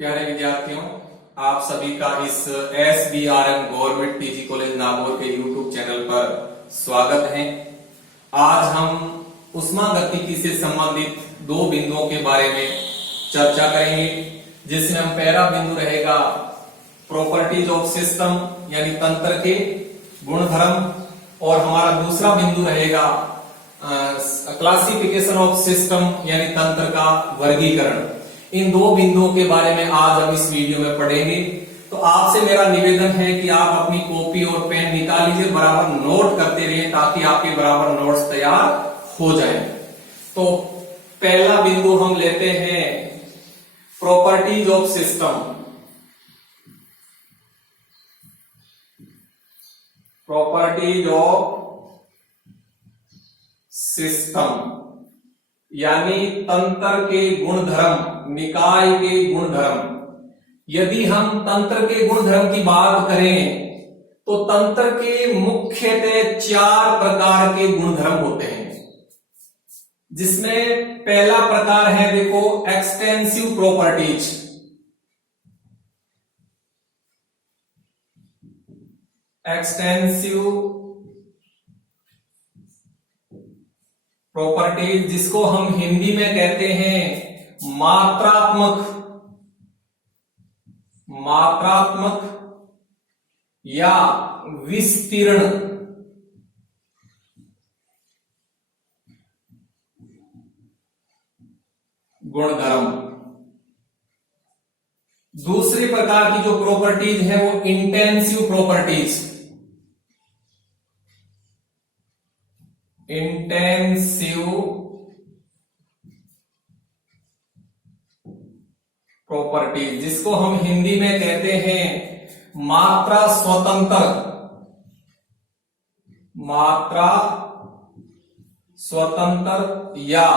प्यारे विद्यार्थियों, आप सभी का इस SBRM government PG college Nagaur के यूट्यूब चैनल पर स्वागत है। आज हम ऊष्मागतिकी से संबंधित दो बिंदुओं के बारे में चर्चा करेंगे, जिसमें हम पहला बिंदु रहेगा प्रॉपर्टीज ऑफ सिस्टम यानी तंत्र के गुणधर्म, और हमारा दूसरा बिंदु रहेगा क्लासिफिकेशन ऑफ सिस्टम यानी तंत्र का वर्गीकरण। इन दो बिंदुओं के बारे में आज हम इस वीडियो में पढ़ेंगे। तो आपसे मेरा निवेदन है कि आप अपनी कॉपी और पेन निकाल लीजिए, बराबर नोट करते रहिए ताकि आपके बराबर नोट्स तैयार हो जाए। तो पहला बिंदु हम लेते हैं properties of system. Properties of system यानी तंत्र के गुणधर्म, निकाय के गुणधर्म। यदि हम तंत्र के गुणधर्म की बात करें तो तंत्र के मुख्यतः 4 प्रकार के गुणधर्म होते हैं, जिसमें पहला प्रकार है, देखो, एक्सटेंसिव प्रॉपर्टीज। एक्सटेंसिव प्रॉपर्टीज, जिसको हम हिंदी में कहते हैं मात्रात्मक या विस्तीर्ण गुणधर्म। दूसरी प्रकार की जो प्रॉपर्टीज है वो इंटेंसिव प्रॉपर्टीज। इंटेंसिव प्रॉपर्टीज, जिसको हम हिंदी में कहते हैं मात्रा स्वतंत्र या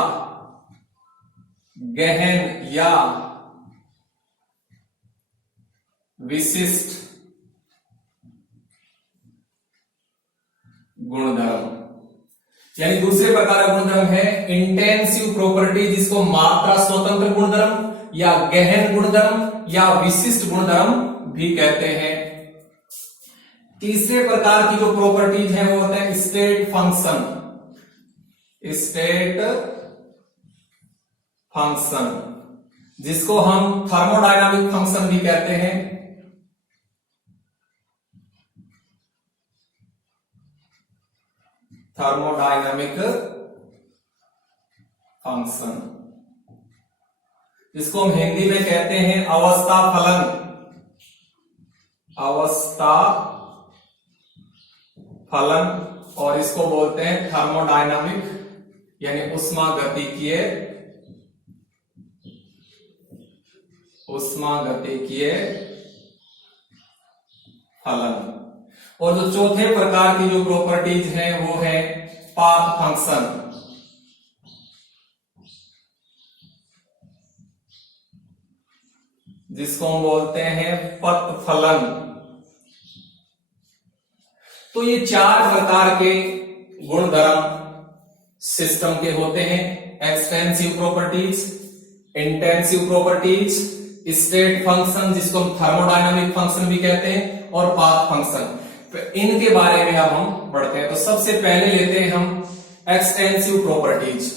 गहन या विशिष्ट गुणधर्म। यानी दूसरे प्रकार का गुणधर्म है इंटेंसिव प्रॉपर्टी, जिसको मात्रा स्वतंत्र गुणधर्म या गहन गुणधर्म या विशिष्ट गुणधर्म भी कहते हैं। तीसरे प्रकार की जो प्रॉपर्टीज है वो होता है स्टेट फंक्शन, जिसको हम थर्मोडायनामिक फंक्शन भी कहते हैं। थर्मोडायनामिक फंक्शन, जिसको हम हिंदी में कहते हैं अवस्था फलन, और इसको बोलते हैं थर्मोडायनामिक यानी ऊष्मागतिकीय फलन। और जो चौथे प्रकार की जो प्रॉपर्टीज है वो है पाथ फंक्शन, जिसको हम बोलते हैं पथ फलन। तो ये 4 प्रकार के गुणधर्म सिस्टम के होते हैं। Extensive properties, intensive properties, state function, जिसको हम थर्मोडायनामिक फंक्शन भी कहते हैं, और पाथ फंक्शन। इनके बारे में अब हम बढ़ते हैं। तो सबसे पहले लेते हैं हम एक्सटेंसिव प्रॉपर्टीज।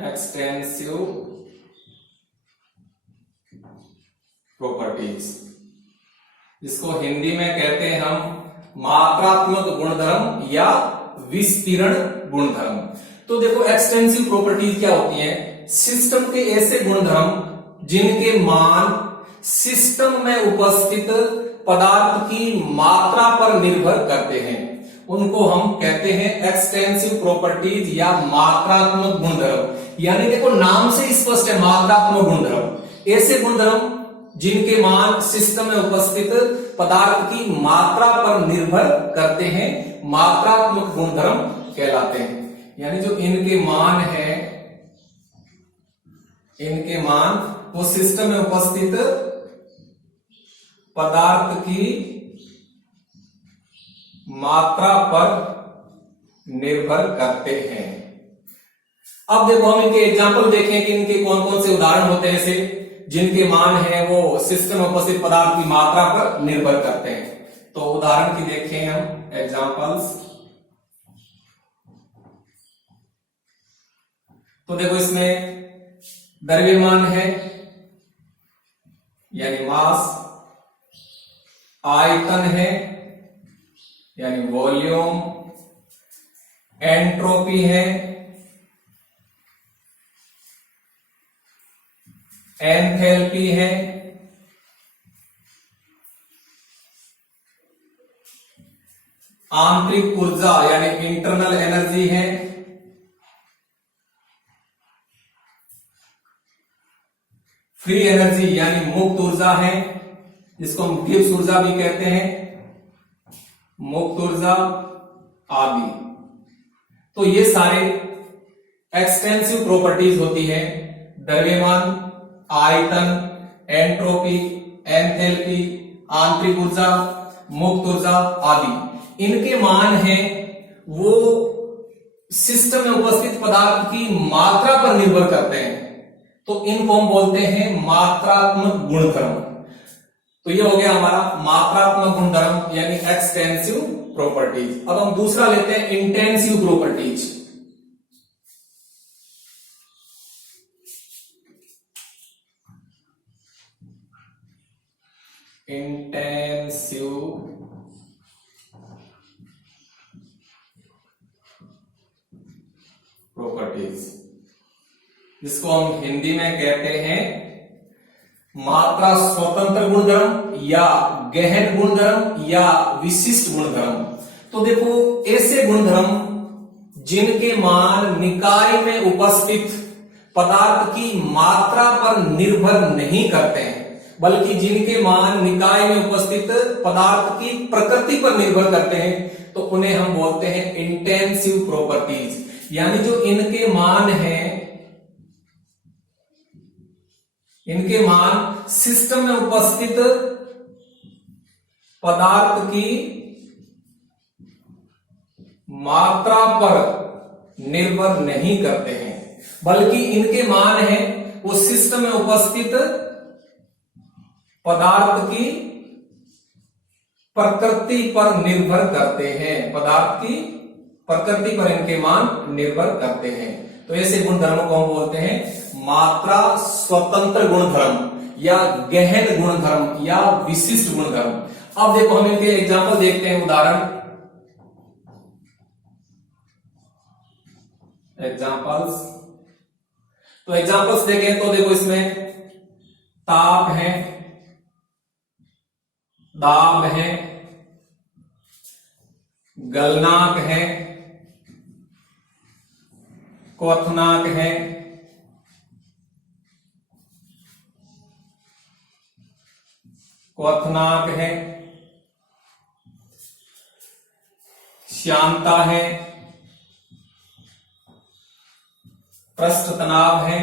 एक्सटेंसिव प्रॉपर्टीज, जिसको हिंदी में कहते हैं हम मात्रात्मक गुणधर्म या विस्तीर्ण गुणधर्म। तो देखो, एक्सटेंसिव प्रॉपर्टीज क्या होती है? सिस्टम के ऐसे गुणधर्म जिनके मान सिस्टम में उपस्थित पदार्थ की मात्रा पर निर्भर करते हैं, उनको हम कहते हैं एक्सटेंसिव प्रॉपर्टीज या मात्रात्मक गुणधर्म। यानी देखो, नाम से स्पष्ट है, मात्रात्मक गुणधर्म। ऐसे गुणधर्म जिनके मान सिस्टम में उपस्थित पदार्थ की मात्रा पर निर्भर करते हैं, मात्रात्मक गुणधर्म कहलाते हैं। यानी जो इनके मान है, इनके मान वो सिस्टम में उपस्थित पदार्थ की मात्रा पर निर्भर करते हैं। अब देखो हम इनके एग्जाम्पल देखें कि इनके कौन कौन से उदाहरण होते हैं ऐसे जिनके मान है वो सिस्टम में उपस्थित पदार्थ की मात्रा पर निर्भर करते हैं। तो उदाहरण की देखें हम एग्जाम्पल्स। तो देखो इसमें द्रव्यमान है यानी मास, आयतन है यानी वॉल्यूम, एंट्रोपी है, एंथैल्पी है, आंतरिक ऊर्जा यानी इंटरनल एनर्जी है, फ्री एनर्जी यानी मुक्त ऊर्जा है, जिसको हम गिब्स ऊर्जा भी कहते हैं, मुक्त ऊर्जा आदि। तो ये सारे एक्सटेंसिव प्रॉपर्टीज होती है द्रव्यमान, आयतन, एंट्रोपी, एंथैल्पी, आंतरिक ऊर्जा, मुक्त ऊर्जा आदि। इनके मान हैं वो सिस्टम में उपस्थित पदार्थ की मात्रा पर निर्भर करते हैं। तो इनको हम बोलते हैं मात्रात्मक गुणधर्म। तो ये हो गया हमारा मात्रात्मक गुणधर्म यानी एक्सटेंसिव प्रॉपर्टीज। अब हम दूसरा लेते हैं इंटेंसिव प्रॉपर्टीज। इंटेंसिव प्रॉपर्टीज, जिसको हम हिंदी में कहते हैं मात्रा स्वतंत्र गुणधर्म या गहन गुणधर्म या विशिष्ट गुणधर्म। तो देखो ऐसे गुणधर्म जिनके मान निकाय में उपस्थित पदार्थ की मात्रा पर निर्भर नहीं करते हैं, बल्कि जिनके मान निकाय में उपस्थित पदार्थ की प्रकृति पर निर्भर करते हैं, तो उन्हें हम बोलते हैं इंटेंसिव प्रॉपर्टीज। यानी जो इनके मान हैं, इनके मान सिस्टम में उपस्थित पदार्थ की मात्रा पर निर्भर नहीं करते हैं, बल्कि इनके मान हैं वो सिस्टम में उपस्थित पदार्थ की प्रकृति पर निर्भर करते हैं। पदार्थ की प्रकृति पर इनके मान निर्भर करते हैं। तो ऐसे गुणधर्मों को हम बोलते हैं मात्रा स्वतंत्र गुणधर्म या गहन गुणधर्म या विशिष्ट गुणधर्म। अब देखो हम इनके एग्जाम्पल देखते हैं, उदाहरण एग्जाम्पल्स। तो एग्जाम्पल्स देखें तो देखो इसमें ताप है, दाब है, गलनांक है, क्वथनांक है, क्वथनांक है, श्यानता है, पृष्ठ तनाव है,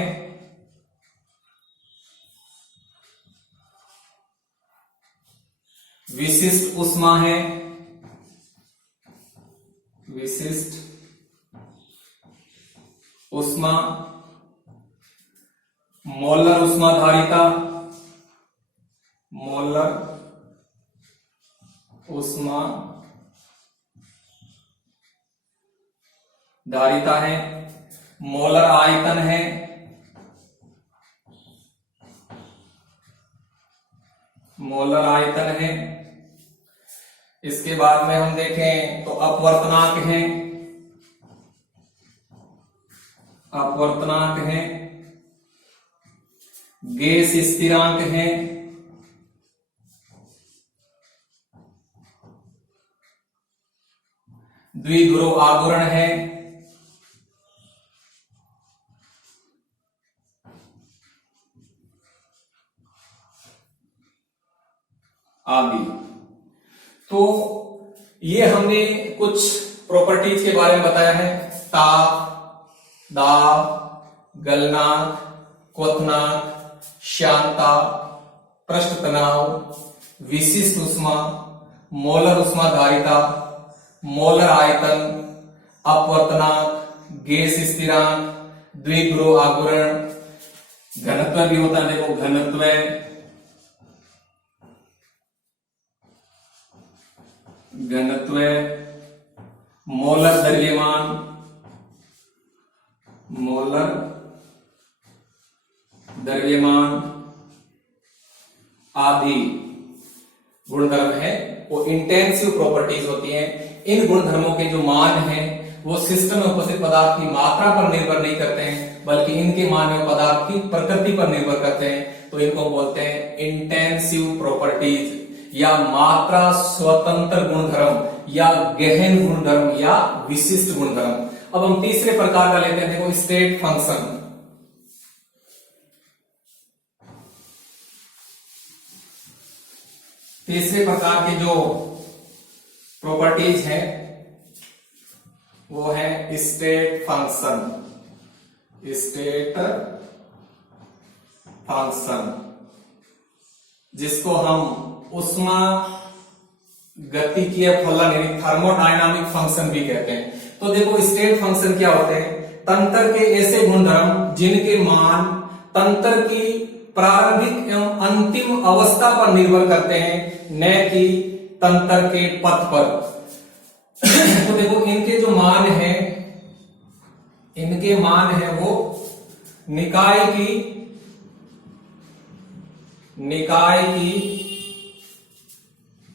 विशिष्ट ऊष्मा है, विशिष्ट ऊष्मा, मोलर ऊष्माधारिता, मोलर ऊष्मा धारिता है, मोलर आयतन है, मोलर आयतन है। इसके बाद में हम देखें तो अपवर्तनांक है, अपवर्तनांक है, गैस स्थिरांक है, द्विध्रुव आघूर्ण है, आदि। तो ये हमने कुछ प्रॉपर्टीज के बारे में बताया है। ताप, दाब, गलनांक, क्वथनांक, श्यानता, पृष्ठ तनाव, विशिष्ट ऊष्मा, मोलर ऊष्माधारिता, मोलर आयतन, अपवर्तनांक, गैस स्थिरांक, द्विध्रुव आघूर्ण, घनत्व भी होता है, देखो घनत्व, घनत्व, मोलर द्रव्यमान, मोलर द्रव्यमान आदि गुणधर्म है, वो इंटेंसिव प्रॉपर्टीज होती हैं। इन गुणधर्मों के जो मान हैं वो सिस्टम में उपस्थित पदार्थ की मात्रा पर निर्भर नहीं करते हैं, बल्कि इनके मान में पदार्थ की प्रकृति पर निर्भर करते हैं। तो इनको बोलते हैं इंटेंसिव प्रॉपर्टीज, या मात्रा स्वतंत्र गुणधर्म, या गहन गुणधर्म, या विशिष्ट गुणधर्म। अब हम तीसरे प्रकार का लेते हैं, देखो स्टेट फंक्शन। तीसरे प्रकार के जो प्रॉपर्टीज हैं वो है स्टेट फंक्शन, स्टेट फंक्शन, जिसको हम उष्मा गतिकीय फलन यानी थर्मोडायनामिक फंक्शन भी कहते हैं। तो देखो स्टेट फंक्शन क्या होते हैं? तंत्र के ऐसे गुणधर्म जिनके मान तंत्र की प्रारंभिक एवं अंतिम अवस्था पर निर्भर करते हैं, न कि तंत्र के पथ पर। तो देखो इनके जो मान है, इनके मान है वो निकाय की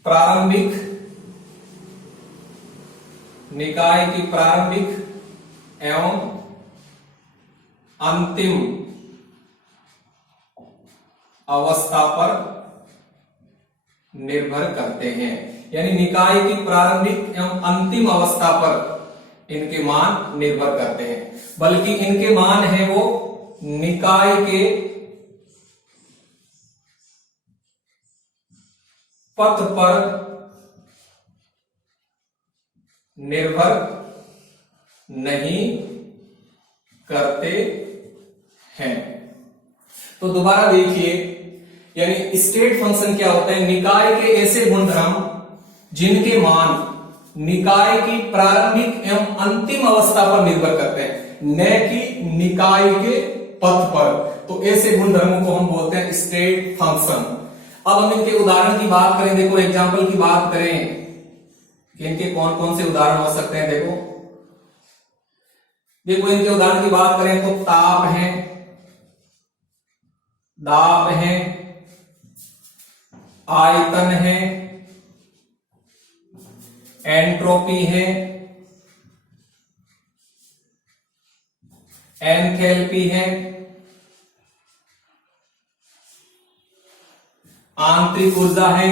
प्रारंभिक एवं अंतिम अवस्था पर निर्भर करते हैं। यानी निकाय की प्रारंभिक एवं अंतिम अवस्था पर इनके मान निर्भर करते हैं, बल्कि इनके मान है वो निकाय के पथ पर निर्भर नहीं करते हैं। तो दोबारा देखिए, यानी स्टेट फंक्शन क्या होता है? निकाय के ऐसे गुणधर्म जिनके मान निकाय की प्रारंभिक एवं अंतिम अवस्था पर निर्भर करते हैं, न कि निकाय के पथ पर। तो ऐसे गुणधर्मों को हम बोलते हैं स्टेट फंक्शन। अब हम इनके उदाहरण की बात करें, देखो एग्जाम्पल की बात करें कि इनके कौन कौन से उदाहरण हो सकते हैं। देखो इनके उदाहरण की बात करें तो ताप है, दाब है, आयतन है, एंट्रोपी है, एंथैल्पी है, आंतरिक ऊर्जा है,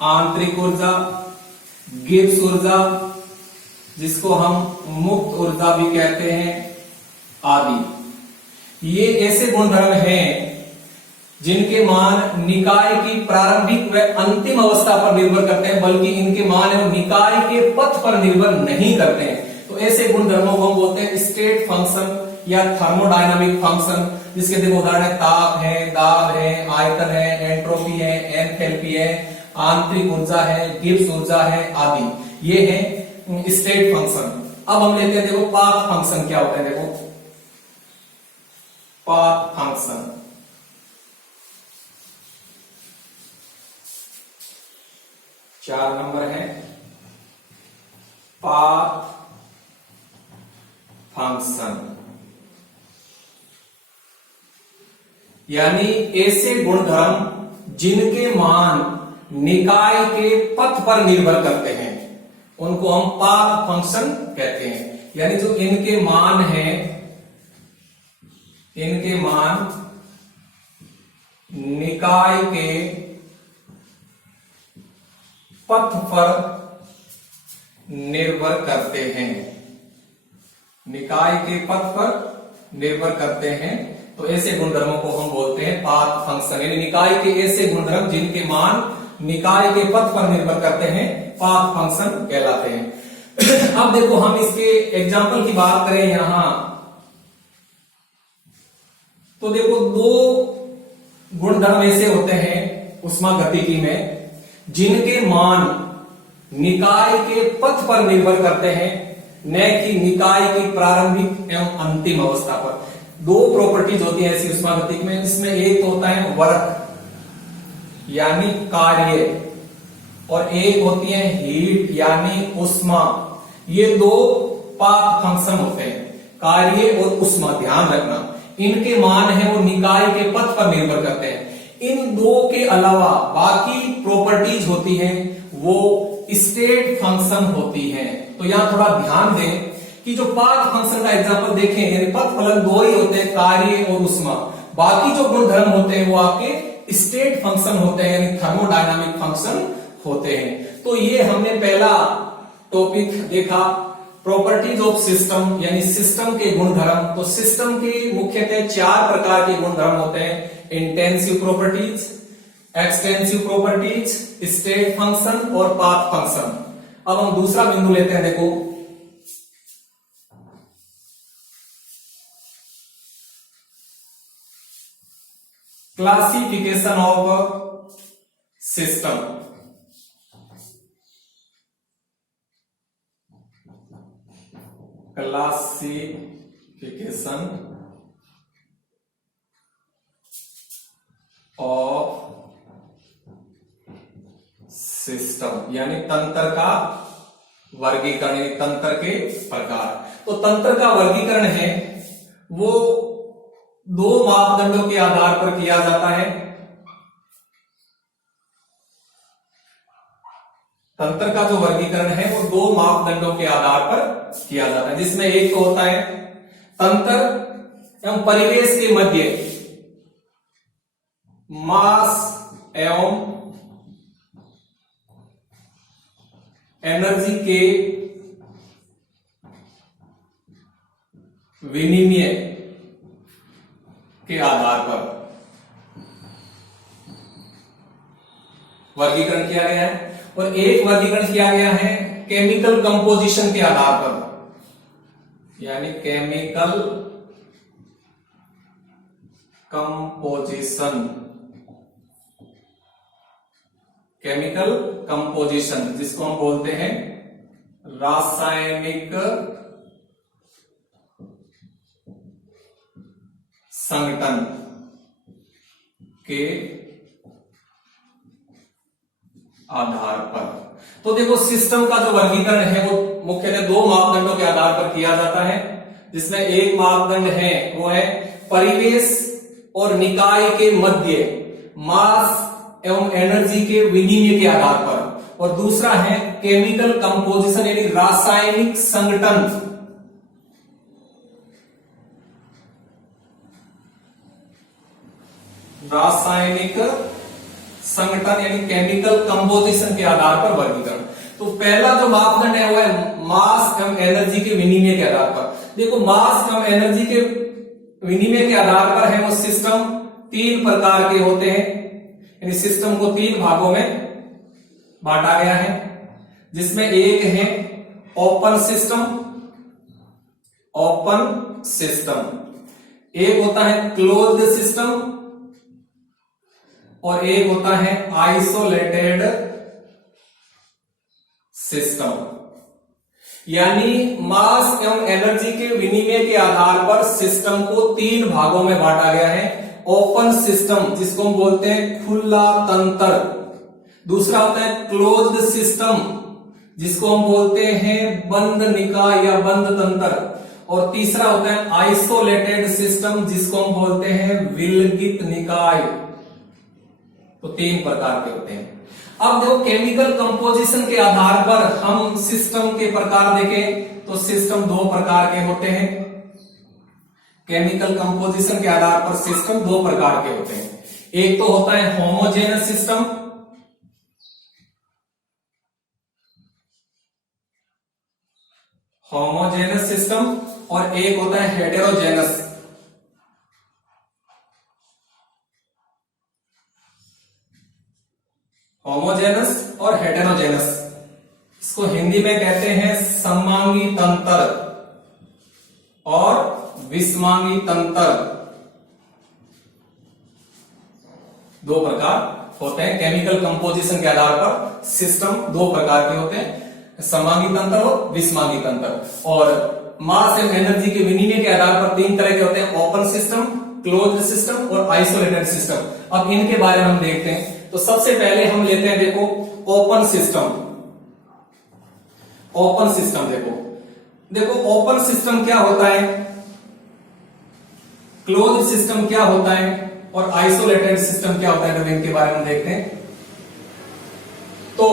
आंतरिक ऊर्जा, गिब्स ऊर्जा जिसको हम मुक्त ऊर्जा भी कहते हैं, आदि। ये ऐसे गुणधर्म हैं जिनके मान निकाय की प्रारंभिक व अंतिम अवस्था पर निर्भर करते हैं, बल्कि इनके मान एवं निकाय के पथ पर निर्भर नहीं करते हैं। तो ऐसे गुणधर्मों को हम बोलते हैं स्टेट फंक्शन या थर्मोडायनामिक फंक्शन, जिसके देखो उदाहरण है ताप है, दाब है, आयतन है, एंट्रोपी है, एंथैल्पी है, आंतरिक ऊर्जा है, गिब्स ऊर्जा है, आदि। ये है स्टेट फंक्शन। अब हम लेते हैं, देखो पाथ फंक्शन क्या होता है। देखो पाथ फंक्शन, 4 नंबर है पाथ फंक्शन। यानी ऐसे गुणधर्म जिनके मान निकाय के पथ पर निर्भर करते हैं, उनको हम पाथ फंक्शन कहते हैं। यानी जो इनके मान हैं, इनके मान निकाय के पथ पर निर्भर करते हैं, निकाय के पथ पर निर्भर करते हैं, तो ऐसे गुणधर्मों को हम बोलते हैं पाथ फंक्शन। यानी निकाय के ऐसे गुणधर्म जिनके मान निकाय के पथ पर निर्भर करते हैं, पाथ फंक्शन कहलाते हैं। अब देखो हम इसके एग्जाम्पल की बात करें यहां, तो देखो 2 गुणधर्म ऐसे होते हैं ऊष्मागतिकी में जिनके मान निकाय के पथ पर निर्भर करते हैं, न कि निकाय की प्रारंभिक एवं अंतिम अवस्था पर। दो प्रॉपर्टीज होती है ऐसी उष्मागतिकी में, इसमें एक होता है वर्क यानी कार्य, और एक होती है हीट यानी उष्मा। ये दो पाथ फंक्शन होते हैं, कार्य और उष्मा, ध्यान रखना। इनके मान है वो निकाय के पथ पर निर्भर करते हैं। इन दो के अलावा बाकी प्रॉपर्टीज होती हैं वो स्टेट फंक्शन होती हैं। तो यहां थोड़ा ध्यान दें कि जो पाथ फंक्शन का एग्जांपल देखें, यानी पथ फलन दो ही होते हैं, कार्य और उष्मा। बाकी जो गुणधर्म होते हैं वो आपके स्टेट फंक्शन होते हैं, यानी थर्मोडायनामिक फंक्शन होते हैं। तो ये हमने पहला टॉपिक देखा, प्रॉपर्टीज ऑफ सिस्टम, यानी सिस्टम के गुणधर्म। तो सिस्टम के मुख्यतः 4 प्रकार के गुणधर्म होते हैं, intensive properties, extensive properties, state function और पाथ फंक्शन। अब हम दूसरा बिंदु लेते हैं, देखो classification of system. Classification of system यानी तंत्र का वर्गीकरण, यानी तंत्र के प्रकार। तो तंत्र का वर्गीकरण है वो 2 मापदंडों के आधार पर किया जाता है। तंत्र का जो वर्गीकरण है वो 2 मापदंडों के आधार पर किया जाता है, जिसमें एक तो होता है तंत्र एवं परिवेश के मध्य मास एवं एनर्जी के विनिमय के आधार पर वर्गीकरण किया गया है। और एक वर्गीकरण किया गया है केमिकल कंपोजिशन के आधार पर, यानी केमिकल कंपोजिशन, केमिकल कंपोजिशन जिसको हम बोलते हैं रासायनिक संगठन के आधार पर। तो देखो सिस्टम का जो वर्गीकरण है वो मुख्यतः 2 मापदंडों के आधार पर किया जाता है, जिसमें एक मापदंड है वो है परिवेश और निकाय के मध्य मास एवं एनर्जी के विनिमय के आधार पर, और दूसरा है केमिकल कंपोजिशन यानी रासायनिक संगठन, रासायनिक संगठन यानी केमिकल कंपोजिशन के आधार पर वर्गीकरण। तो पहला जो मापदंड है वो है मास एवं एनर्जी के विनिमय के आधार पर। देखो मास एवं एनर्जी के विनिमय के आधार पर है वो सिस्टम 3 प्रकार के होते हैं, यानी सिस्टम को 3 भागों में बांटा गया है, जिसमें एक है ओपन सिस्टम, ओपन सिस्टम, एक होता है क्लोज्ड सिस्टम और एक होता है आइसोलेटेड सिस्टम। यानी मास एवं एनर्जी के विनिमय के आधार पर सिस्टम को 3 भागों में बांटा गया है। ओपन सिस्टम जिसको हम बोलते हैं खुला तंत्र, दूसरा होता है क्लोज्ड सिस्टम जिसको हम बोलते हैं बंद निकाय या बंद तंत्र, और तीसरा होता है आइसोलेटेड सिस्टम जिसको हम बोलते हैं विलगित निकाय। तो 3 प्रकार के होते हैं। अब देखो केमिकल कंपोजिशन के आधार पर हम सिस्टम के प्रकार देखें तो सिस्टम 2 प्रकार के होते हैं। केमिकल कंपोजिशन के आधार पर सिस्टम 2 प्रकार के होते हैं। एक तो होता है होमोजेनस सिस्टम, होमोजेनस सिस्टम, और एक होता है हेटेरोजेनस। होमोजेनस और हेटेरोजेनस, इसको हिंदी में कहते हैं सममांगी तंत्र और विषमांगी तंत्र। 2 प्रकार होते हैं। केमिकल कंपोजिशन के आधार पर सिस्टम 2 प्रकार के होते हैं। समांगी तंत्र और विषमांगी तंत्र। और मास एंड एनर्जी के विनिमय के आधार पर तीन तरह के होते हैं, ओपन सिस्टम, क्लोज्ड सिस्टम और आइसोलेटेड सिस्टम। अब इनके बारे में हम देखते हैं। तो सबसे पहले हम लेते हैं, देखो ओपन सिस्टम। ओपन सिस्टम देखो ओपन सिस्टम क्या होता है, क्लोज्ड सिस्टम क्या होता है और आइसोलेटेड सिस्टम क्या होता है, जब इनके बारे में देखते हैं। तो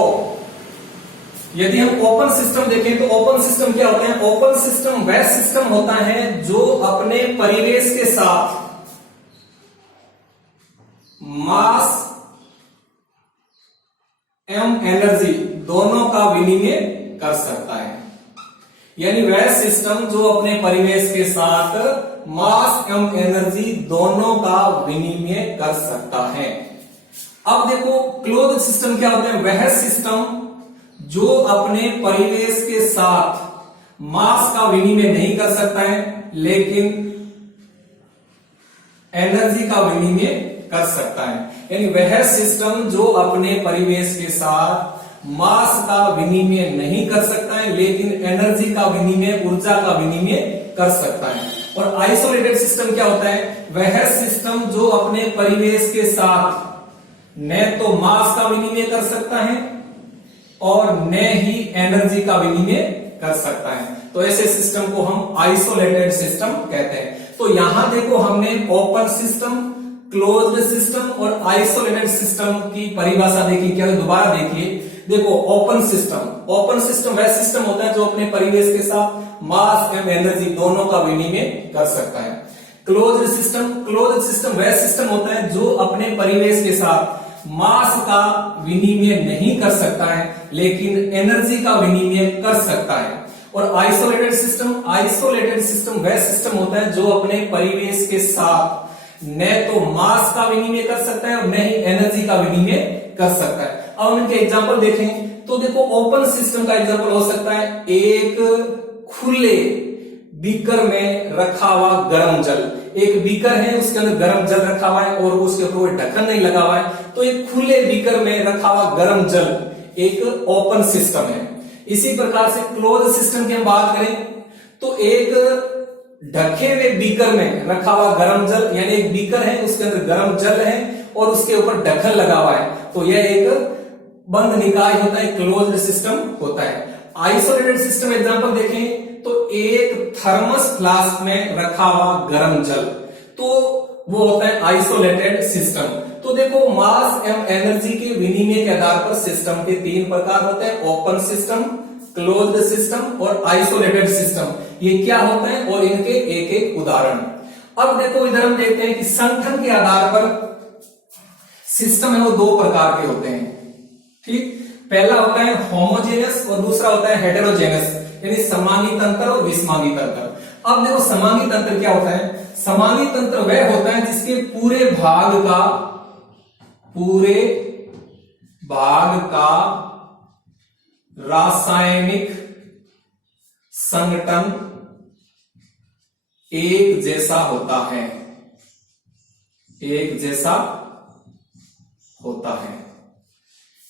यदि हम ओपन सिस्टम देखें तो ओपन सिस्टम क्या होता है, ओपन सिस्टम वह सिस्टम होता है जो अपने परिवेश के साथ मास एवं एनर्जी दोनों का विनिमय कर सकता है। यानी वह सिस्टम जो अपने परिवेश के साथ मास एवं एनर्जी दोनों का विनिमय कर सकता है। अब देखो क्लोज्ड सिस्टम क्या होता है, वह सिस्टम जो अपने परिवेश के साथ मास का विनिमय नहीं कर सकता है लेकिन एनर्जी का विनिमय कर सकता है। यानी वह सिस्टम जो अपने परिवेश के साथ मास का विनिमय नहीं कर सकता है लेकिन एनर्जी का विनिमय, ऊर्जा का विनिमय कर सकता है। और आइसोलेटेड सिस्टम क्या होता है, वह सिस्टम जो अपने परिवेश के साथ न तो मास का विनिमय कर सकता है और न ही एनर्जी का विनिमय कर सकता है। तो ऐसे सिस्टम को हम आइसोलेटेड सिस्टम कहते हैं। तो यहां देखो हमने ओपन सिस्टम, क्लोज्ड सिस्टम और आइसोलेटेड सिस्टम की परिभाषा देखी। क्या दोबारा देखिए, देखो ओपन सिस्टम वह सिस्टम होता है जो अपने परिवेश के साथ मास एवं एनर्जी दोनों का विनिमय कर सकता है। क्लोज्ड सिस्टम वह सिस्टम होता है जो अपने परिवेश के साथ मास का विनिमय नहीं कर सकता है लेकिन एनर्जी का विनिमय कर सकता है। और आइसोलेटेड सिस्टम वह सिस्टम होता है जो अपने परिवेश के साथ न तो मास का विनिमय कर सकता है और न ही एनर्जी का विनिमय कर सकता है। अब हम इनके एग्जांपल देखें तो देखो ओपन सिस्टम का एग्जांपल हो सकता है एक खुले बीकर में रखा हुआ गर्म जल। एक बीकर है, उसके अंदर गर्म जल रखा हुआ है और उसके ऊपर कोई ढक्कन नहीं लगा हुआ है, तो एक खुले बीकर में रखा हुआ गर्म जल एक ओपन सिस्टम है। इसी प्रकार से क्लोज सिस्टम की हम बात करें तो एक ढके हुए बीकर में रखा हुआ गर्म जल, यानी एक बीकर है उसके अंदर गर्म जल है और उसके ऊपर ढक्कन लगा हुआ है, तो यह एक बंद निकाय होता है, क्लोज्ड सिस्टम होता है। आइसोलेटेड सिस्टम एग्जांपल देखें तो एक थर्मस फ्लास्क में रखा हुआ गर्म जल, तो वो होता है आइसोलेटेड सिस्टम। तो देखो मास एवं एनर्जी के विनिमय के आधार पर सिस्टम के तीन प्रकार होते हैं, ओपन सिस्टम, क्लोज्ड सिस्टम और आइसोलेटेड सिस्टम। ये क्या होता है और इनके एक एक उदाहरण। अब देखो इधर हम देखते हैं कि संगठन के आधार पर सिस्टम है वो दो प्रकार के होते हैं, ठीक। पहला होता है होमोजेनस और दूसरा होता है हेटेरोजेनस, यानी समांगी तंत्र और विषमांगी तंत्र। अब देखो समांगी तंत्र क्या होता है, समांगी तंत्र वह होता है जिसके पूरे भाग का रासायनिक संगठन एक जैसा होता है,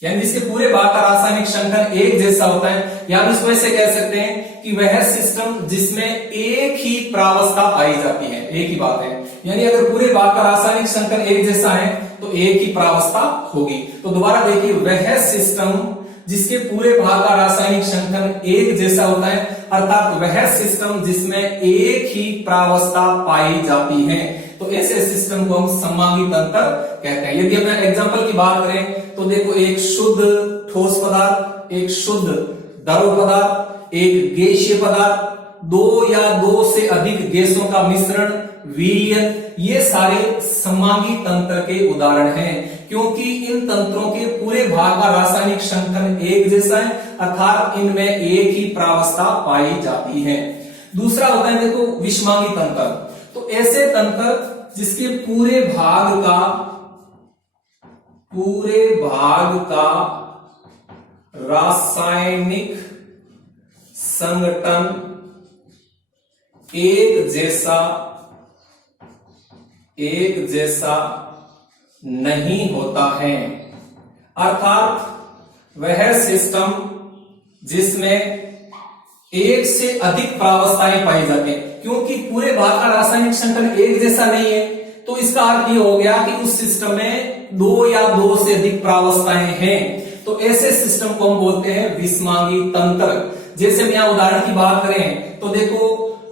यानी जिसके पूरे भाग का रासायनिक संगठन एक जैसा होता है। या हम इसको ऐसे कह सकते हैं कि वह सिस्टम जिसमें एक ही प्रावस्था पाई जाती है, एक ही बात है, यानी अगर पूरे भाग का रासायनिक संगठन एक जैसा है तो एक ही प्रावस्था होगी। तो दोबारा देखिए, वह सिस्टम जिसके पूरे भाग का रासायनिक संगठन एक जैसा होता है, अर्थात वह सिस्टम जिसमें एक ही प्रावस्था पाई जाती है, तो ऐसे सिस्टम को हम समांगी तंत्र कहते हैं। यदि अपना एग्जांपल की बात करें तो देखो एक शुद्ध ठोस पदार्थ, एक शुद्ध द्रव पदार्थ, एक गैसीय पदार्थ, दो या दो से अधिक गैसों का मिश्रण, विलयन, ये सारे समांगी तंत्र के उदाहरण हैं, क्योंकि इन तंत्रों के पूरे भाग का रासायनिक संगठन एक जैसा है, अर्थात इनमें एक ही प्रावस्था पाई जाती है। दूसरा होता है देखो विषमांगी तंत्र, तो ऐसे तंत्र जिसके पूरे भाग का रासायनिक संगठन एक जैसा नहीं होता है, अर्थात वह सिस्टम जिसमें एक से अधिक प्रावस्थाएं पाई जाती हैं। क्योंकि पूरे भाग का रासायनिक संगठन एक जैसा नहीं है, तो इसका अर्थ ये हो गया कि उस सिस्टम में दो या दो से अधिक प्रावस्थाएं हैं। तो ऐसे सिस्टम को हम बोलते हैं विषमांगी तंत्र। जैसे हम यहाँ उदाहरण की बात करें तो देखो,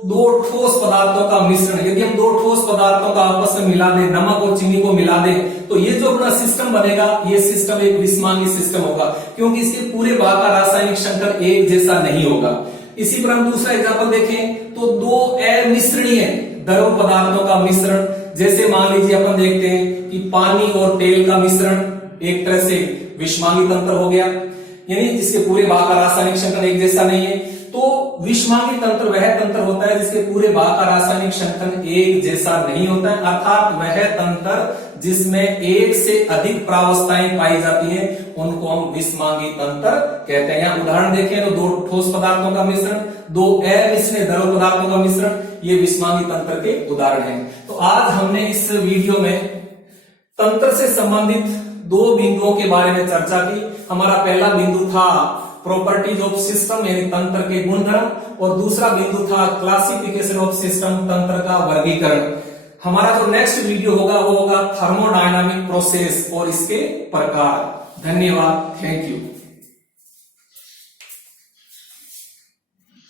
दो ठोस पदार्थों का मिश्रण, यदि हम दो ठोस पदार्थों का आपस में मिला दें, नमक और चीनी को मिला दें, तो ये जो अपना सिस्टम बनेगा, ये सिस्टम एक विषमांगी सिस्टम होगा, क्योंकि इसके पूरे भाग का रासायनिक संगठन एक जैसा नहीं होगा। इसी पर हम दूसरा एग्जाम्पल देखें तो दो अमिश्रणीय द्रव पदार्थों का मिश्रण, जैसे मान लीजिए अपन देखते हैं कि पानी और तेल का मिश्रण एक तरह से विषमांगी तंत्र हो गया, यानी जिसके पूरे भाग का रासायनिक संगठन एक जैसा नहीं है। तो विषमांगी तंत्र वह तंत्र होता है जिसके पूरे भाग का रासायनिक संगठन एक जैसा नहीं होता है, अर्थात वह तंत्र जिसमें एक से अधिक प्रावस्थाएं पाई जाती है, उनको हम विषमांगी तंत्र कहते हैं। यहाँ उदाहरण देखें तो दो ठोस पदार्थों का मिश्रण, दो अमिश्रणीय द्रव पदार्थों का मिश्रण, ये विषमांगी तंत्र के उदाहरण हैं। तो आज हमने इस वीडियो में तंत्र से संबंधित दो बिंदुओं के बारे में चर्चा की। हमारा पहला बिंदु था प्रॉपर्टीज ऑफ सिस्टम यानी तंत्र के गुणधर्म, और दूसरा बिंदु था क्लासिफिकेशन ऑफ सिस्टम, तंत्र का वर्गीकरण। हमारा जो नेक्स्ट वीडियो होगा वो होगा थर्मोडायनामिक प्रोसेस और इसके प्रकार। धन्यवाद, थैंक यू।